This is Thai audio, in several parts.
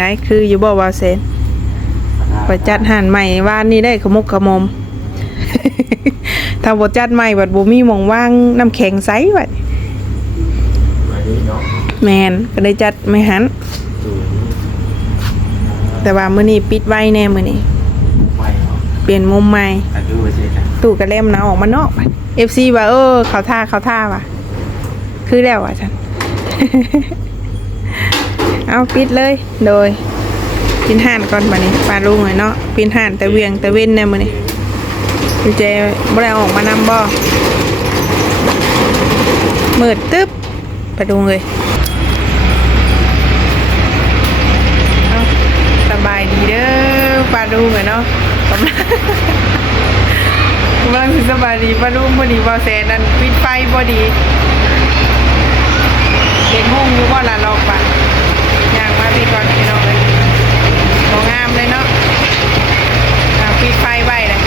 ไหนคืออยู่บ่วาเซนไปจัดหันใหม่ว่านนี่ได้ขมุกขมม ถ้าบ่จัดใหม่บัดบ่มีหม่องว่างน้ำแข็งใสบัดแม่นก็ได้จัดไม่หันแต่ว่ามื้อนี้ปิดไว้แน่มื้อนี้เปลี่ยนมุมใหม่ตู้กระเล่มนะออกมานอก FC ว่าเขาท่าว่ะคือแล้วอ่ะฉัน เอาปิดเลยโดยปินห่านก่อนบัดนี้ปลาลุงหน่อยเนาะปินห่านแต่เวียงแต่เว้นแน่มื้อนี้พี่เจบ่ได้ออกมานำบ่มืดตึ๊บไปดูเลยสบายดีเด้อปลาดูเหมือนเนาะกำลังสบายดีปลาดูพอดีบอแซนนั่นปิดไฟพอดีเห็นห้องอยู่ว่าละลอกปะย่างมาพี่ก่อนพี่น้องเลยมองงามเลยเนาะปิดไฟไว้เลย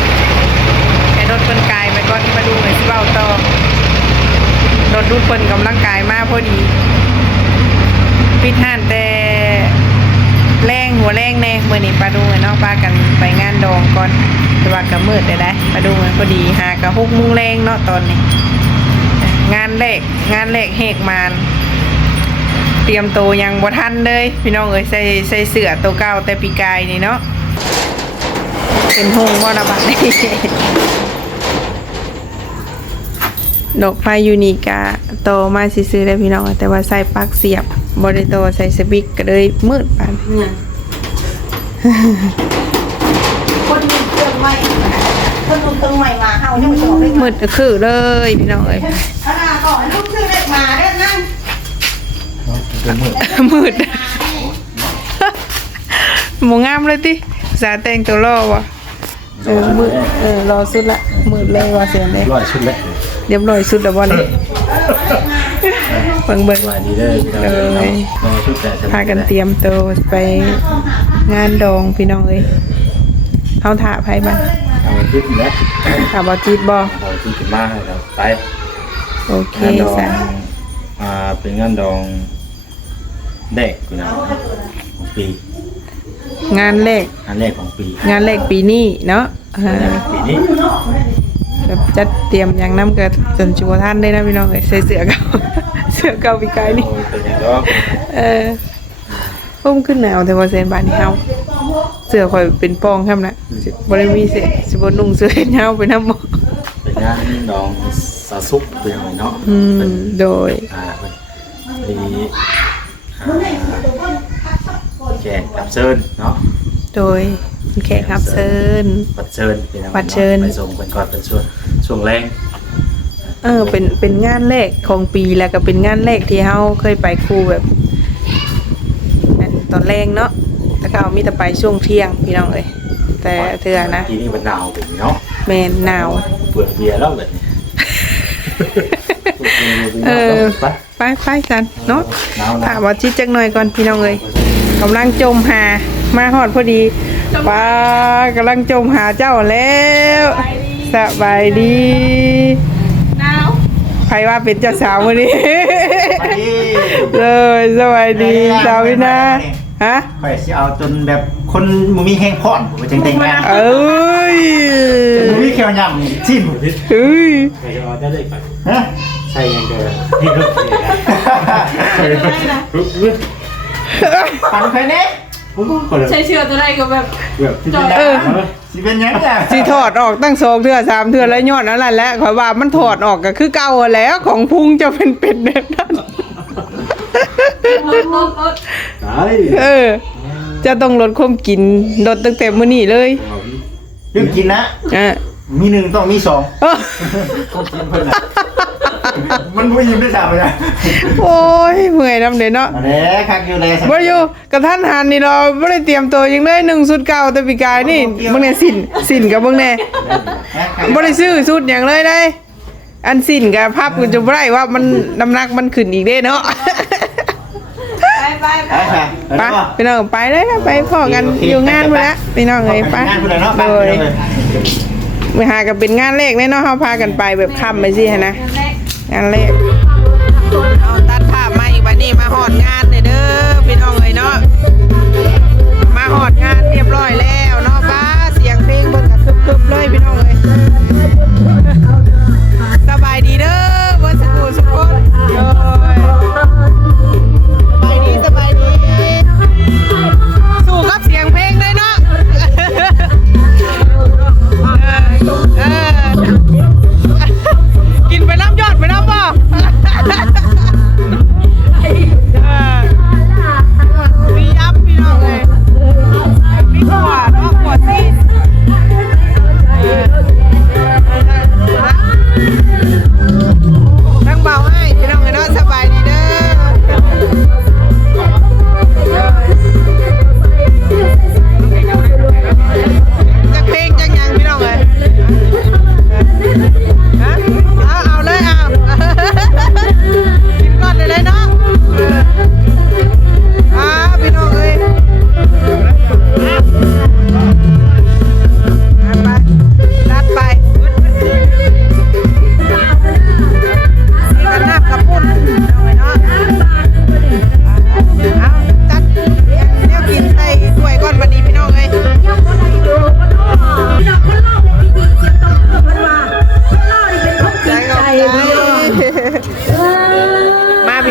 ไอ้รถเปิ้นกายไปก่อนมาดูหน่อยสิเบ้าต่อรถดูเปิ้นกำลังกายมาพอดีปิดห่านแต่แรงหัวแรงแน่เมื่อนี้ปลาดูเนาะปลากันไปงานดองก่อนแต่ว่าก็มืดได้ปลาดูพอดีหากะ6 โมงแรงเนาะตอนนี้งานแรกเฮกมานเตรียมโตยังบ่ทันเลยพี่น้องเอ้ยใส่เสื้อตัวเก่าแต่ปีกายนี่เนาะเป็นห้องว่าระบาดนี่ดอกไฟยูนิกาโตมาซื้อได้พี่น้องแต่ว่าใส่ปลั๊กเสียบบริโตใส่สวิกก็เลยมืดปานคนมีเครื่องใหม่คนนุ่มเครื่องใหม่มาเฮาเนี่ยมันจะบอกไม่มืดคือเลยพี่น้องเอ้ยก่อนลูกเครื่องเล็กมาเด้อนั่นมืดหมูงามเลยติสาแต่งตัวรอวะมืดรอสุดละมืดเลยว่าเสียงเลยร้อยชุดแล้วเรียบร้อยสุดแล้วบ่นี่เบิ่งดีเลยพากันเตรียมตัวไปงานดองพี่น้องเอ้ยเฮาถ่าไผบ้างเอาคิดแล้วถ้าบ่จิตบ่เอาคิดมาให้เราไปโอเคซะเป็นงานดองแรกพี่น้องของปีงานแรกของปีปีนี้เนาะปีนี้แบบจัดเตรียมอย่างน้ำเกิดจนชัวท่านได้นะพี่น้องเอ้ยใส่เสื้อเก่าปีกายนี่พุ่มขึ้นหนาวแต่ว่าเซนบานนี่เฮาเสื้อคอยเป็นปองครับนะบริมีเสื้อสิบนุ่งเสื้อเฮาเป็นน้ำหมอกเป็นงานดองสาสุกเป็นยังไงเนาะโดยแขกรับเชิญเนาะโดยแขกรับเชิญปัดเชิญไปส่งเป็นก่อนเป็นช่วงแรงเป็นงานแรกของปีแล้วก็เป็นงานแรกที่เฮาเคยไปครูแบบตอนแรงเนาะแต่ก็มีแต่ไปช่วงเที่ยงพี่น้องเอ้ยแต่เถื่อนะทีนี้มันหนาวเป็นเนาะแม่นหนาวเปิดเบียร์แล้วแบบไปกันเนาะถามว่าจิตจักหน่อยก่อนพี่น้องเอ้ยกำลังจมหามาฮอดพอดีป้ากำลังจมหาเจ้าแล้วสบายดีใครว่าเป็นเจ้าสาววันนี้เลยสวัสดีสาวินาฮะไปสิเอาจนแบบคนมุมีแห้งพอนผมจะแต่งงานมุมีแค่ยำจิ้มใครจะเอาได้เลยไปฮะใช่ยังเกินที่รถปันใครเนี่ยใช้เชือกตัวใดก็แบบสิเป็นยังไงสิถอดออกตั้ง2 เทื่อ 3 เทื่อแล้วย้อนอะไรแล้วขอยว่ามันถอดออกก็คือเก่าแล้วของพุงจะเป็นแบบนั้นจะต้องลดความกินลดตั้งแต่มื้อนี้เลยเรื่องกินนะมี1ต้องมี2มันบ่ยิ้มได้สามเลยโอ้ยเมื่อยนำเด้เนาะแหละคักอยู่เลยบ่อยู่กระทันหันนี่เราบ่ได้เตรียมตัวยังเลย1ชุดเก่าแต่ปีกายนี่มึงแน่สินกับมึงแน่บ่ได้ซื้อชุดหยังเลยได้อันสินกับภาพกูจะบ่ได้ว่ามันน้ำหนักมันขึ้นอีกเด้เนาะไปพี่น้องไปเลยไปพ่อกันอยู่งานพุ่นละพี่น้องเอ้ยไปโดยมื้อหาก็เป็นงานแรกแน่เนาะเฮาพากันไปแบบค่ำไปสิหั่นนะงานแรกเอาตัดภาพมาอีกบัดนี้มาฮอดงานเด้อพี่น้องเอ้ยเนาะ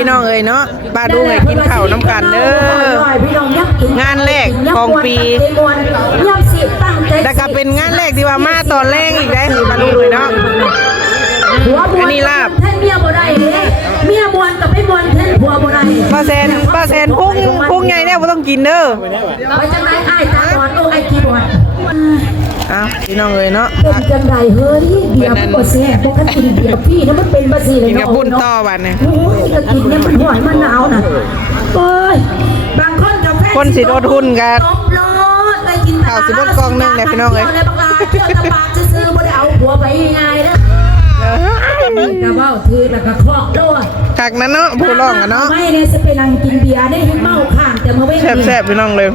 พี่น้องเอ้ยเนาะป้าดูให้กินข้าวน้ำกันเด้องานแรกของปีแต่ก็เป็นงานแรกที่ว่ามาตอนแรกอีกได้ป้าดูเลยเนาะอันนี้ลาบ แทนเมียบ่ได้เด้เมียบวนกับไม่บวนแทนผัวบ่ได้ ป้าแซนพุ่งไงเนี่ยบ่ต้องกินเด้อ ไปจังไดอ้ายตาบอดโอ้ไอ้กีบอด อ้าวพี่น้องเอ้ยเนาะ เป็นจังไดเฮ้ยเบียร์บ่แซ่บบ่คันกินเบียร์พี่นะมันเป็นบ่ซี่เลย กินกับ เนาะ ปุ้นต่อบัดเนี่ย โอ้ยก็กินเนี่ยมันหอยมันหนาวน่ะโอ้ยบางคนกับแฟ คนสิโดนทุนกัน ตบโลดได้กิน ข้าวสิเบิดกล่องหนึงเนี่ยพี่น้องเอ้ย เที่ยวในบักลาเที่ยวตะปาซื่อๆบ่ได้เอาผัวไปง่ายๆนะกะเว้าถือแล้วก็เคาะโลด คักนั้นเนาะผู้ร้องกันเนาะ ไม่เนี่ยจะไปนั่งกินเบียร์ได้ให้เมาข้างแต่มาเว้น แซ่บๆพี่น้องเลย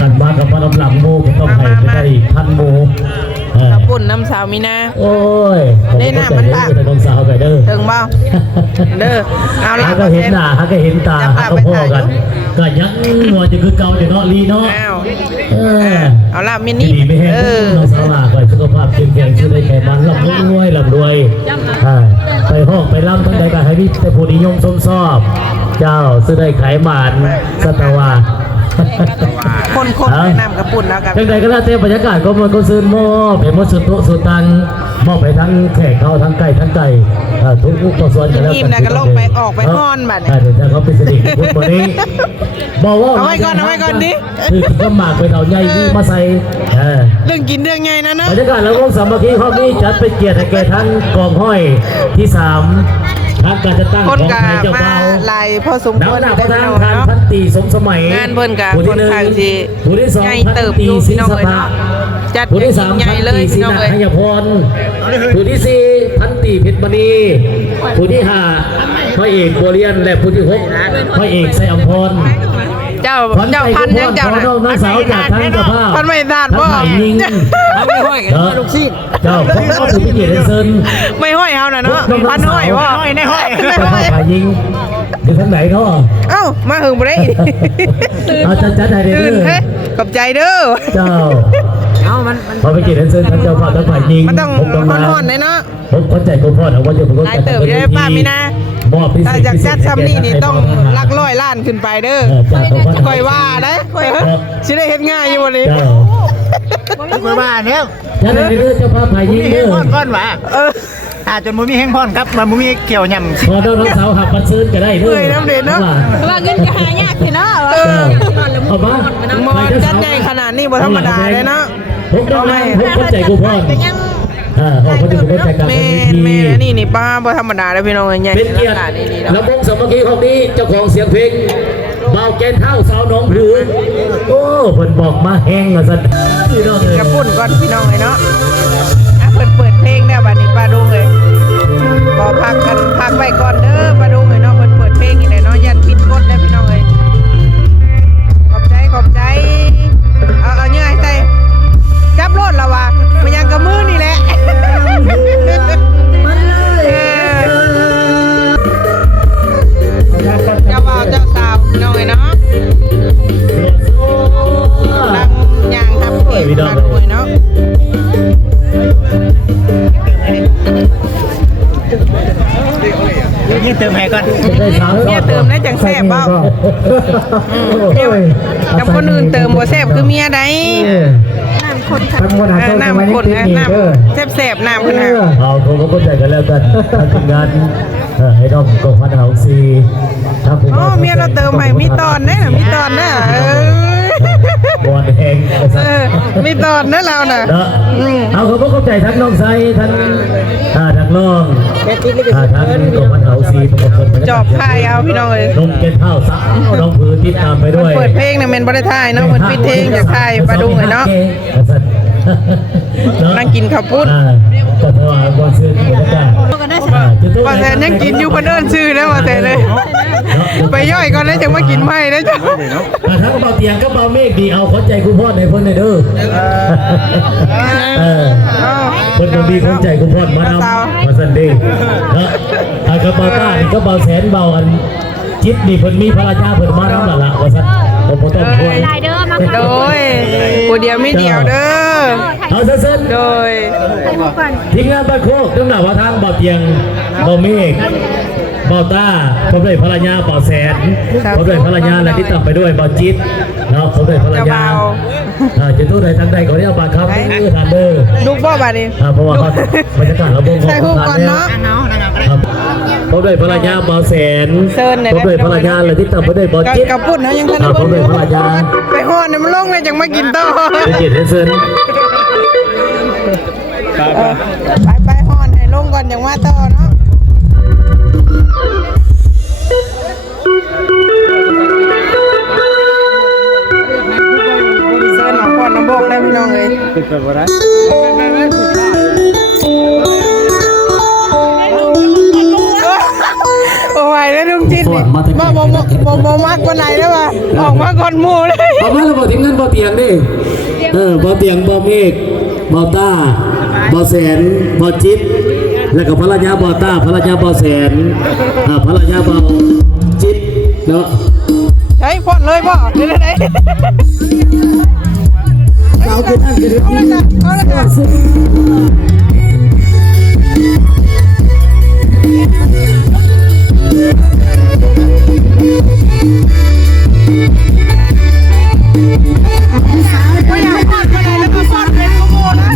อันมากับมาลำหลังโมก็ต้องให้ไปได้พันโม ข้าวปุ้นน้ำสาวมีนา โอ้ย ได้หน้ามันบ้าง แต่ของสาวกันเด้อ ถึงเบ้าเด้อเอาละ หาก็เห็นหน้าหาก็เห็นตาหาก็พ่อกัน ก็ยังมัวจะคือเก่าอยู่เนาะลีเนาะ อ้าว เออ เอาละมินี่ ดีไม่แห้ง น้องสาวหลาไปสุขภาพเข้มแข็งช่วยได้แก่มันร่ำรวยไปห้องไปล่ำทั้งใดก็ให้มีแต่ผู้นิยมชมชอบ เจ้าซื้อได้ขายหมานสัตวา คนแนะนำกับปุ้นแล้วกับ จังใดก็แล้วแต่บรรยากาศก็มันก็ซื้อมอบไปหมดสุดโต๊ะสุดตังมอบไปทั้งแขกเขาทั้งไก่ทุกอุปสรรคกันแล้ว ยิ้มนะก็ลงไปออกไปฮ้อนบัด เดี๋ยวเขาเป็นสิริพุทธวันนี้บอกว่า เอาไว้ก่อนดิ คือก็หมากเป็นเอาใหญ่ที่มาใส่ เรื่องกินเรื่องไงนะเนาะ บรรยากาศแล้วก็สามัคคีห้องนี้จัดเป็นเกียรติให้แก่ทั้งกองห้อยที่3ทางการจะตั้ง ค ข น อง กา ไทยเจ้า มา เก่า ลายพอสม ดา คว วร หน้า ได้ พระ พี่ ทาง น้อง ทาน เนาะ พันตีสมสมัย งานเพิ่นกะ ผู้ที่หนึ่ง ค่อนข้างสิ ผู้ที่สอง ใหญ่ พัน เติบ ตี อยู่ ศรี พี่น้อง ส เอ้ย ภา เนาะจัด ผู้ที่ อย่าง 3 ยิ่งใหญ่ พัน เลย ตีศรี พี่น้อง นา เอ้ย หยพรผู้ที่4พันตีเพชรมณีผู้ที่5พระเอกบัวเรียนและผู้ที่6พระเอกไซอัมพร เจ้าพันยังเจ้า ขอ น่ะ น้องสาวจากทางเจ้าภาพ พันไม่ทานบ่ ท่านยิง ไม่ห้อยกันลูกศิษย์ เจ้าพ่อถือพิเกียรติเซิน ไม่ห้อยเฮาน่ะเนาะพันห้อยบ่ห้อยในห้อย เจ้าภาพฝ่ายยิงอยู่ทางไหนเนาะ เอ้ามาหึงบ่ได้ เอาจัดให้เด้ ตื่น อ เฮ้ยขอบใจเด้อ เจ้าพอไปเกียรติเซินท่านเจ้าภาพท่านฝ่ายยิง มันต้อง ผม ฮ้อนๆเลยเนาะ ผมเข้าใจกูพ่อนะว่าจะเป็นคน นายเติบอยู่ได้ป้ามีนะ มอบพิเศ ถ้า ษ จากจัดซ้ำนี่นี่ต้องหลักร้อยล้านขึ้นไปเด้อ ค่อยว่านะค่อยสิได้เฮ็ดง่ายอยู่บ่นี่ เจ้า เมื่อวานเนี่ย จัดให้เด้อเจ้าภาพฝ่ายยิง มี เด้ แห้ง อ พอนก้อนหวะ เออ จนมุมีแห้งพอนครับมันมุมีเกี่ยวย่ำ พอน้องสาวหักปันซื้อก็ได้เด้อ เอ้ยน้ำเด็ดเนาะ ว่าเงินจะหายากสิเนาะ เออ เอามา หมอจัดใหญ่ขนาดนี้บ่ธรรมดาเลยเนาะ ผมต้องการผมเข้าใจกูพ่อเขาจะเข้าใจกัน แม่ เป็น น วิธี นี่ป้าบ่ธรรมดาเลยพี่น้องใหญ่ เป็นเกียรติ ขนาดนี้นี่ ลำ เนาะ วงสามัคคีของนี้เจ้าของเสียงเพลงเบาแกนเท้าสาวหน้องผือโอ้เพิ่นบอกมาแห้งละสันพี่น้องเลย กระปุ่นก่อนพี่น้องเลยเนาะอ่ะเปิดเพลงแล้วบัดนี้ป้าดุงเลยก็พักไว้ก่อนเด้อป้าดุงเลยเนาะเปิดเพลงอีกแล้วเนาะยันปิดกดได้พี่น้องเลยขอบใจเอาเนื้อให้ใส่จับรถแล้วว่ะมันยังกับมือนี่แหละเจ้าบ่าวเจ้าสาวพี่น้องเลยเนาะดังยางทับเก็บมากเลยเนาะ นี่เติมให้ก่อน เนี่ยเติมได้จังแซ่บเปล่ากับคนอื่นเติมบ่แซ่บคือเมียใดน้ำข้นน้ำแซ่บน้ำขนาด เอาเขาก็เข้าใจกันแล้วกันทางทีมงานให้น้องกองพันเฮาซีทางผม อ๋อเมียเราเติมให้มีตอนนะมีตอนนะบอลแหง มีตอนนะเราน่ะ เอาเขาก็เข้าใจทั้งน้องไซทั้งทั้งน้องทั้งกองพันเฮาซีทุกคน จอบค่ายเอาพี่น้องเลย นมเกนเท้าสาวน้องผือติดตามไปด้วย เปิดเพลงเนี่ยเมนบริทายเนาะมันปิดเพลงจากค่ายปลาดุงเลยเนาะนั่งกินข้าวปุ้น ก็เท่าว่าบอลซื้อกินได้ ว่าแต่ยังกินอยู่เพิ่นเอิ้นชื่อนะว่าแต่เลยไปย่อยก่อนแล้วจังมากินใหม่นะจ๊ะ ทั้งเบาเตียงก็เบาเมฆดีเอาขอใจคุณพ่อในเพิ่นในเด้อเพิ่นมีคนใจคุณพ่อมานำมาสันเดย์นะกระเป๋าต้านี่ก็เบาแสนเบาอันจิตนี่เพิ่นมีพระราชาเพิ่นมานำละว่าซั่นผมบ่ต้องห่วง โดยผู้เดียวไม่เดียวเด้อ เอาซะ โดย ทีมงานบ้านโคกตั้งแต่ว่าทางเบาเตียง บ่เมฆบ่ต้าพร้อมด้วยภรรยาบ่แสนพร้อมด้วยภรรยาและที่ตามไปด้วยบ่จิตเนาะพร้อมด้วยภรรยาจะตู้ใดทางใดเขาเรียกว่าครับทานเดอร์ ลูกบ่บาดนี้ เพราะว่าบรรยากาศเราบ่ง ใส่หูก่อนเนาะ ครับพร้อมด้วยภรรยาบ่แสน เซิร์นเนี่ย พร้อมด้วยภรรยาและที่ตามไปด้วยบ่จิต กระปุ่นเนาะยังทัน พร้อมด้วยภรรยา ไปฮอดเนี่ยมันลงเลยจังมากินต่อ เป็นจิตเซน ไปฮอดให้ลงก่อนจังมาต่อเนาะเซิร์นน้ำพอน้ำบกได้พี่น้องเลยโอ้ยแล้วลุงจิตนี่บ่มักวันไหนแล้ววะออกมาก่อนหมู่เลย เอามาแล้วบ่ถึงเงินบ่เตียงดิบ่เตียงบ่เมฆบ่ต้าบ่แสนบ่จิตแล้วก็ภรรยาบ่ต้าภรรยาบ่แสนภรรยาบ่จิตเนาะ ใช่พอดเลยบ่เดี๋ยวได้ เอาคือท่านคือ เอาละค่ะไม่อยากพอดไปไหนแล้วก็พอดเป็นขโมยนะ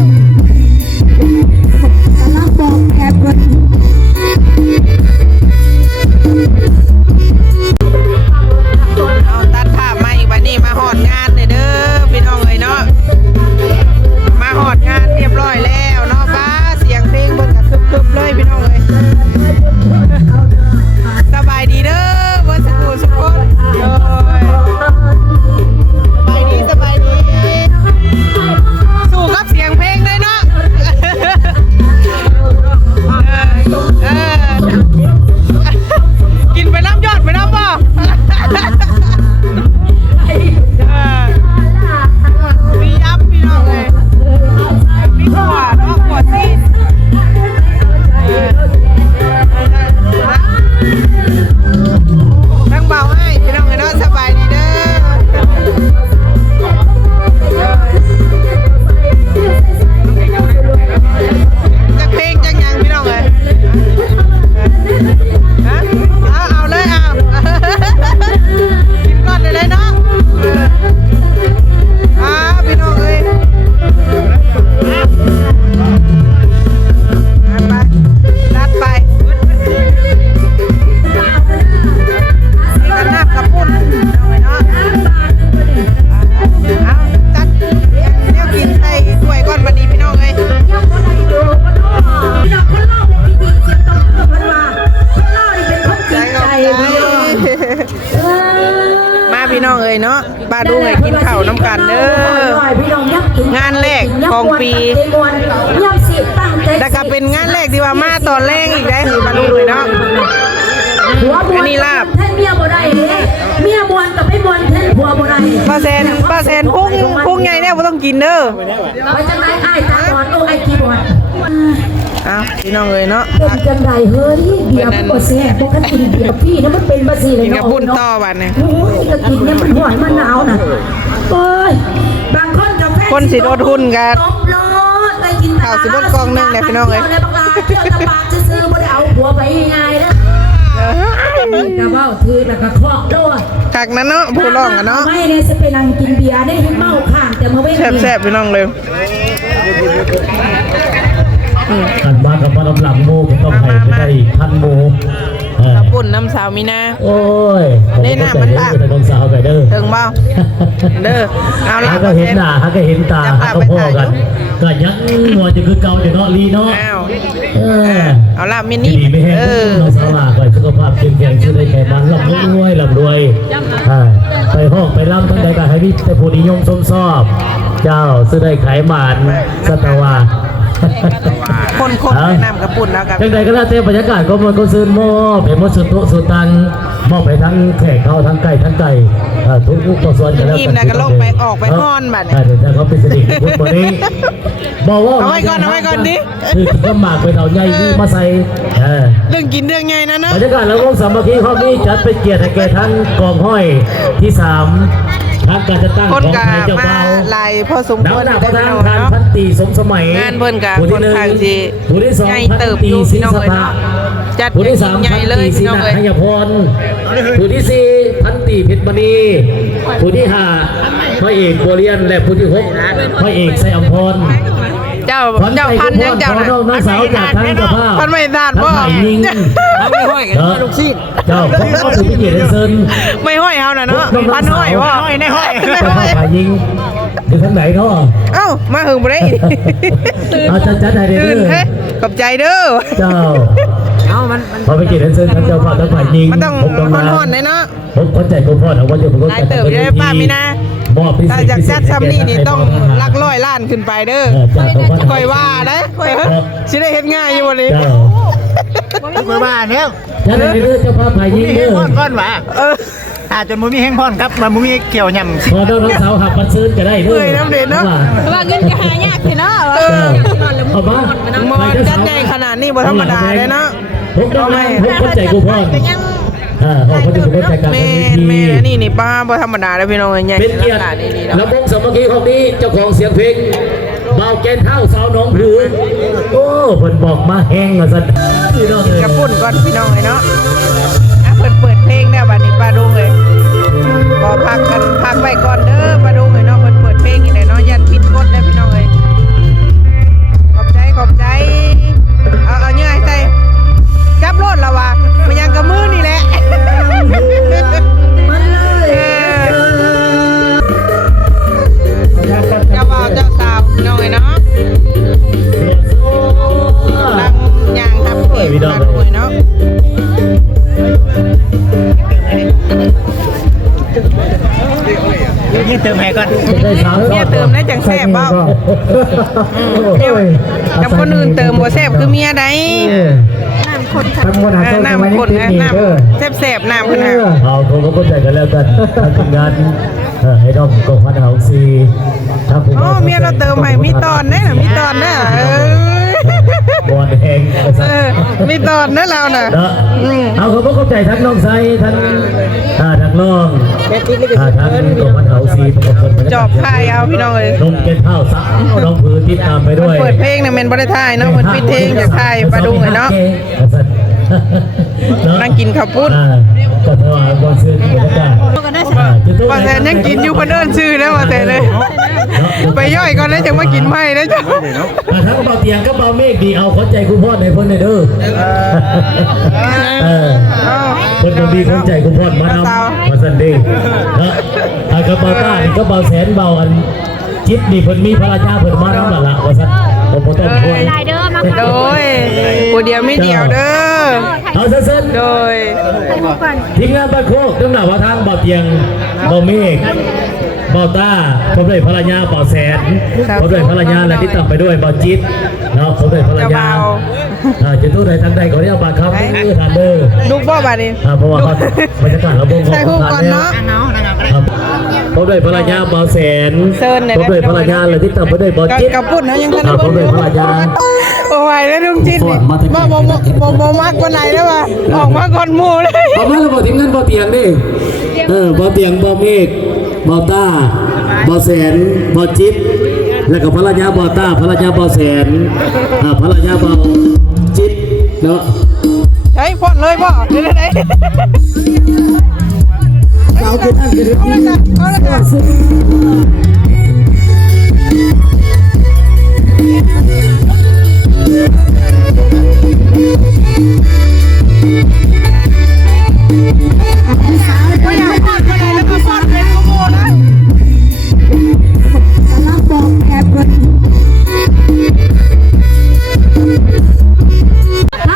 เอาตัดภาพมาอีกวันนี้มาหอดงานเด้อพี่น้องเอ้ยเนาะมาหอดงานเรียบร้อยแล้วเนาะบ้าเสียงเพลงเบิ่งกับคึบๆเลยพี่น้องเอ้ยสบายดีเด้อเบิ่งสุขุสุขคนโอ้ยสบายดีสู้กับเสียงเพลงเลยเนาะกินไปน้ำยอดไปน้ำบ่มียับพี่น้องเลยมีขวดเนาะขวดซีดทั้งเบาให้พี่น้องเลยเนาะสบายดีเด้อจะเพลงจังยังพี่น้องเลยฮะเอาเลยเอากินก่อนเลยเนาะพี่น้องเอ้ยไปรัดไปนี่กันน้ำกระปุ้นน้องเอ้ยเนาะเอาจัดเดี๋ยวกินใส่ถ้วยก่อนวันนี้พี่น้องเอ้ยมาพี่น้องเอ้ยเนาะป้าดูไงกินข้าวน้ำกันเด้องานแรกของปีแต่ก็เป็นงานแรกที่ว่ามาตอนแรกอีกได้ป้าดูเลยเนาะอันนี้ลาบ ท่านเมียบ่ได้เมียบวนกับไม่บวนท่านผัวบ่ได้ ป้าแซนพุ่งไงเนี่ยไม่ต้องกินเด้อ ไปจังไรไอ้ตาบอดโอ้ไอ้กีบอด อ้าวพี่น้องเอ้ยเนาะ เป็นจังไรเฮ้ยเบียร์บ่แซ่บพวกกันกินเบียร์พี่นะมันเป็นบาซีเลย กินกับ เนาะ ปุ้นต่อบัดเนี่ย โอ้ยก็กินเนี่ยมันหอยมันหนาวน่ะโอ้ยบางคนกับ คนสิโดนทุนกัน ตบโลดไปกิน ข้าวสิบดกล่องนึงเนี่ยพี่น้องเอ้ย เที่ยวในปากลาเที่ยวตะปาจะซื้อบ่ได้เอาผัวไปง่ายๆนะกระเบ้าถือแล้วก็ครอบโลด คักนั้นเนาะผู้ร้องกันเนาะ ไม่เนี่ยจะไปนั่งกินเบียร์ได้ให้เมาข้างแต่มาเว้น แซ่บๆพี่น้องเลย ขันมากับมาลำหลังโมก็ต้องให้ไม่ได้พันโม ข้าวปุ้นน้ำสาวมีนา โอ้ย ได้หน้ามันบ้าง แต่ของสาวไก่เด้อ ถึงเบ้าเด้อเอาละ หาก็เห็นหน้าหาก็เห็นตาหาก็พ่อกันก็ยังมัวจะคือเก่าอยู่เนาะลีเนาะ อ้าว เอา ละมินิ ดีไม่แห้งน้องสาวลาก่อนสุขภาพเข้มแข็งชื่อได้แก่มันร่ำรวยไปห้องไปล่ำทั้งใดก็ให้พี่แต่ผู้นิยมชมชอบเจ้าซื้อได้ขายหมานสัตวา คนแนะนำกับปุ้นแล้วกับ จังใดก็แล้วแต่บรรยากาศก็มันก็ซื้อมอบไปหมดสุดโต๊ะสุดตังมอบไปทั้งแขกเขาทั้งไก่ทุกอุปสรรคกันแล้ว ทีมน่ะก็ลงไปออกไปฮ้อนบัด เดี๋ยวเขาเป็นสนิทกับคนนี้บอกว่า เอาไว้ก่อนดิ คือก็หมากไปเอาใหญ่มาใส่ เรื่องกินเรื่องไงนะเนาะ บรรยากาศแล้วก็สามัคคีข้อนี้จัดเป็นเกียรติให้แก่ทั้งกองห้อยที่3ทั้งการจะตั้ง คน ของ กา ไทยเจ้า มา เบา หลายพอสม ดา คว วร หน้า ได้ พระ พี่ ทาง น้อง ทาน เนาะ พันตีสมสมัย งานเพิ่นกะ ผู้ที่ ค่อนข้างสิ ผู้ที่2 ใหญ่ พัน เติบ ตี อยู่ ศิ พี่ ล น้อง ส เอ้ย ภา เนาะ จัด ผู้ที่สาม ใหญ่ พัน เลย ตี พี่ ศรี น้อง นา เลย ทยพรผู้ที่สี่พันตีเพชรมณีผู้ที่ห้าพระเอกบัวเรียนและผู้ที่หกพระเอกไซอัมพร เจ้าพันยังเจ้า ขอน้องน้าสาวจากทางเจ้าภาพ พันไม่ทาน ทั้ บ่ งฝ่ายยิง ไม่ห้อยกันลูกศิษย์ เจ้าพ่อถือพิเศษเซิน ไม่ห้อยเฮาน่ะเนาะพันห้อยบ่ ห้อยในห้อย เจ้าภาพฝ่ายยิงอยู่ทางไหนเนาะ เอ้ามาหึงบ่ได้ เอาจัดให้เด้ ตื่น อ เฮ้ยขอบใจเด้อ เจ้า เอามัน พอไปเกียรติเซินทั้งเจ้าภาพทั้งฝ่ายยิง มันต้อง ผมต้อง ฮ้ มา อนๆเลยเนาะ ผมเข้าใจกูพ่อนะว่าจะเป็นคน นายเติบอยู่ได้ป้ามีนะ มอบพิเศ ถ้า ษ จากจัดซ้ำนี่นี่ต้องหลักร้อยล้านขึ้นไปเด้อ จากตัวพ่อ ค่อยว่านะค่อยสิได้เฮ็ดง่ายอยู่บ่นี้ เจ้า เมื่อบ้านเนี่ย จัดให้เด้อเจ้าภาพฝ่ายยิ มี ง แห้ เด้ ง อ พอนก้อนหวะ เออ จนมุมีแห้งพอนครับมันมุมีเกี่ยวยำ พอน้องสาวหักปันซื้อจะได้เด้อ เอ้ยน้ำเด็ดเนาะ ว่าเงินจะหายากเนาะ เออ เอามา หมอจัดใหญ่ขนาดนี้บ่ธรรมดาเลยเนาะ ผมต้องมาผมเข้าใจกูพ่อเขาจะเข้าใจกัน แม่นี่ป้าบ่ธรรมดาแล้วพี่น้องใหญ่ เป็นเกียรติ ขนาดนี้นี่ แล้ เนาะ ววงสามัคคีของนี้เจ้าของเสียงเพลงเบาแกนเท้าสาวหนองผือโอ้เพิ่นบอกมาแห้งมาสั่นพี่น้องเลย กระปุ่นก่อนพี่น้องเลยเนาะอ่ะเปิดเพลงแล้วบัดนี้ป้าดุงเลยก็พักไว้ก่อนเด้อป้าดุงเลยเนาะเปิดเพลงอีกแล้วเนาะยันปิดกดได้พี่น้องเลยขอบใจเอาเนื้อให้ใส่จับรถแล้วว่ะมันยังกับมือนี่แหละเจ้าบ่าวเจ้าสาวพี่น้องเลยเนาะดังยางทับเก็บมาด้วยเนาะ นี่เติมให้ก่อน เนี่ยเติมได้จังแซ่บเปล่ากับคนอื่นเติมบ่แซ่บคือเมียใดน้ำข้นน้ำแซ่บน้ำขนาด เอาเขาก็เข้าใจกันแล้วกันทางทีมงานให้น้องกองพันธุ์เฮาซีถ้าผม อ๋อเมียเราเติมให้มีตอนนะมีตอนนะบอลแหง มีตอนนะเราน่ะ เอาเขาก็เข้าใจทั้งน้องไซทั้งทั้งน้องทั้งกองพันธุ์เฮาซีทุกคน จอบไข่เอาพี่น้องเลย นมเกนเท้าสาวน้องผือติดตามไปด้วย เปิดเพลงเนี่ยเมนบ่ได้ถ่ายเนาะมันปิดเพลงจากถ่ายปลาดุงเลยเนาะนั่งกินข้าวปุ้น ก็เท่าไหร่บอลซื้อบรรยากาศ ว่าแต่ยังกินอยู่เพิ่นเอิ้นชื่อแล้วว่าแต่เลยไปย่อยก่อนแล้วจังมากินใหม่นะจ๊ะ ทั้งเบาเตียงก็เบาเมฆดีเอาขนใจคุณพ่อในเพิ่นในเด้อเพิ่นมีขนใจคุณพ่อมานำมาสันเดย์นะกระเป๋าต้านี่ก็เบาแสนเบาอันจิตนี่เพิ่นมีพระราชาเพิ่นมานำละว่าซั่นผมบ่ต้องห่วง โดยผู้เดียวไม่เดียวเด้อ เอาเส้น โดย ทีมงานบ้านโคกตั้งแต่ว่าทางเบาเตียงเบาเมฆเบาต้าผมด้วยภรรยาเบาแสนผมด้วยภรรยาและที่ต่ำไปด้วยเบาจิตเนาะผมด้วยภรรยาจะตู้ใดทางใดขอเรียกปากครับทานเดอร์ ลูกบ่บาดนี้ เพราะว่าบรรยากาศเราบ่ง ใส่หูก่อนเนาะ ผมด้วยภรรยาเบาแสนผมด้วยภรรยาและที่ต่ำไปด้วยเบาจิต กับปุ่นเนาะยังทัน ผมด้วยภรรยา โอ้ยแล้วลุงจิตนี่บ่มักวันไหนแล้ววะออกมาก่อนหมู่เลย เอามาแล้วบอกทีมงานเบาเตียงดิเบาเตียงเบาเมฆเบาต้าเบาแสนเบาจิตแล้วก็ภรรยาเบาต้าภรรยาเบาแสนภรรยาเบาจิตเนาะ ใช้พ่นเลยบ่ได้ได้ เราคือท่านคือที่ เอาละค่ะ ไม่อยากพอดไปไหนแล้วก็พอดเป็นขโมยนะ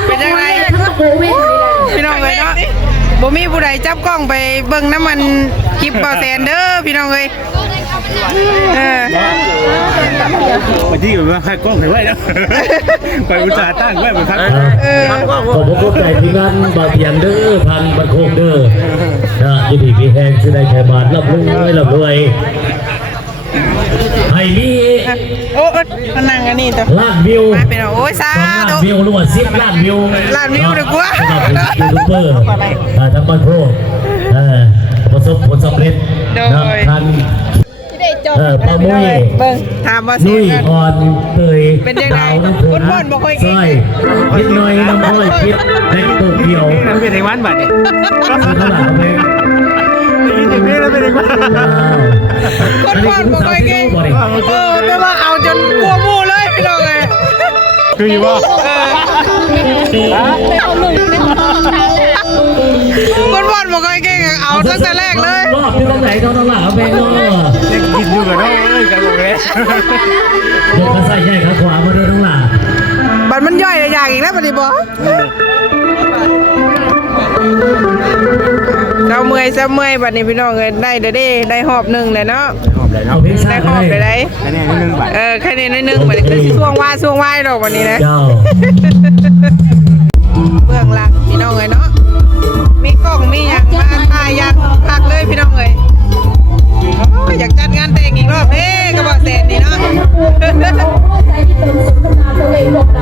เป็นยังไงพี่น้องเลยเนาะบ่มีผู้ใดจับกล้องไปเบิ่งน้ำมันคลิปเบาแสนเด้อพี่น้องเลยวันที่อยู่ว่าให้กล้องถือไว้แล้วไปอุตส่าห์ตั้งไว้เป็นพัก ขอบคุณใจที่งานบาเตียงเด้อพันบันโคงเด้อยินดีพี่แห้งชื่อได้แค่บาทรับรวยให้มี โอ้มันนั่งอันนี้ตัว ล้านวิว มาเป็นโอ้ยซา ล้าน ตัว วิวหรือว่า10 ล้านวิว ล้านวิวดีกว่า ยูทูบเบอร์ทั้งบันโคงประสบผลสำเร็จทัน ปามุ้ย เบิ่งถามว่าเสี นุ่ ย ย เงิน อ่อนเคย เป็นยังไง ดาวน้ำผุ คุณพ่อนบอกค่อยเก่ง ใช่นิดหน่อยน้ำพ้อยพิษเล็กตัวเขียว นั่นเป็นไอ้วันบัดนี่ คือขนาดเพลง ได้ยินเสียงเพลงแล้วเป็นไอ้วัน คนพ่อนบอกค่อยเก่งแต่ว่าเอาจนกลัวหมู่เลยพี่น้องเลย คืออยู่ว่า คนพ่อนบอกค่อยเก่งเอาตั้งแต่แรกเลย รอบที่ตรงไหนตรงหลังเพลงก็ ยังกินอยู่กับน้องเลยกันเลย ยกกระใส่ใหญ่ขาขวามาด้วยทั้งหลัง บัดมันย่อยอยากอีกแล้วบัดนี้บอเจ้าเมื่อยบัดนี้พี่น้องเลยได้เด้ได้หอบหนึ่งเลยเนาะ เอาเพลงชา ได้ ติ หอบเลยได้ อันนี้นิดนึงบัด แค่นี้นิดนึงบัดนี้คือช่วงว่าดอกวันนี้นะ เจ้า เบื้องหลังพี่น้องเลยเนาะมีกล้องมีอย่างมาถ่ายอย่างพักเลยพี่น้องเลยอยากจัดงานแต่งอีกรอบก็บอกเสร็จนี่เนาะ ใจที่เติมสมนาตัวเองบอกดา